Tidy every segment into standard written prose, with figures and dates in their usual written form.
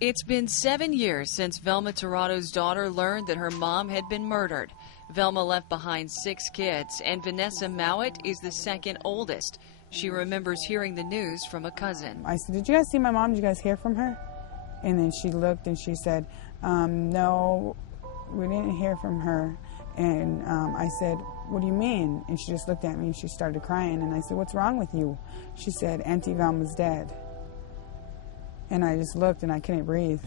It's been 7 years since Velma Tirado's daughter learned that her mom had been murdered. Velma left behind 6 kids, and Vanessa Mowat is the second oldest. She remembers hearing the news from a cousin. I said, "Did you guys see my mom? Did you guys hear from her?" And then she looked and she said, "No, we didn't hear from her." And I said, "What do you mean?" And she just looked at me and she started crying. And I said, "What's wrong with you?" She said, "Auntie Velma's dead." And I just looked and I couldn't breathe.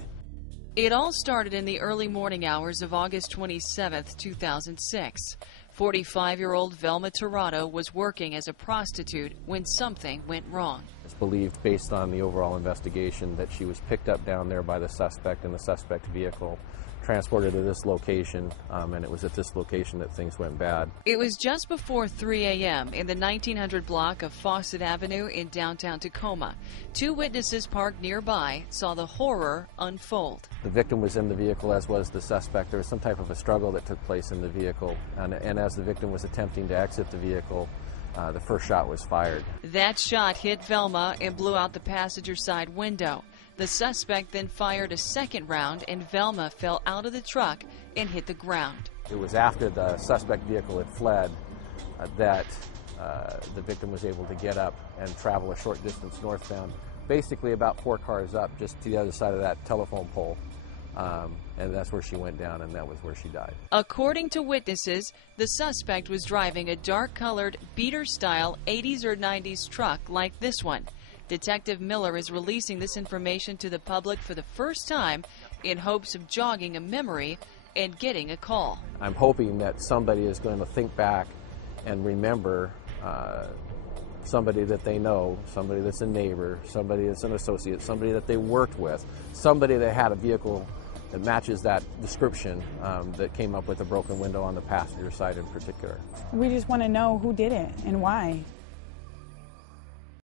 It all started in the early morning hours of August 27, 2006. 45-year-old Velma Tirado was working as a prostitute when something went wrong. It's believed, based on the overall investigation, that she was picked up down there by the suspect in the suspect vehicle, transported to this location, and it was at this location that things went bad. It was just before 3 a.m. in the 1900 block of Fawcett Avenue in downtown Tacoma. 2 witnesses parked nearby saw the horror unfold. The victim was in the vehicle, as was the suspect. There was some type of a struggle that took place in the vehicle, and as the victim was attempting to exit the vehicle, the first shot was fired. That shot hit Velma and blew out the passenger side window. The suspect then fired a second round, and Velma fell out of the truck and hit the ground. It was after the suspect vehicle had fled that the victim was able to get up and travel a short distance northbound, basically about 4 cars up, just to the other side of that telephone pole. And that's where she went down, and that was where she died. According to witnesses, the suspect was driving a dark-colored, beater-style 80s or 90s truck like this one. Detective Miller is releasing this information to the public for the first time in hopes of jogging a memory and getting a call. I'm hoping that somebody is going to think back and remember somebody that they know, somebody that's a neighbor, somebody that's an associate, somebody that they worked with, somebody that had a vehicle that matches that description, that came up with a broken window on the passenger side in particular. We just want to know who did it and why.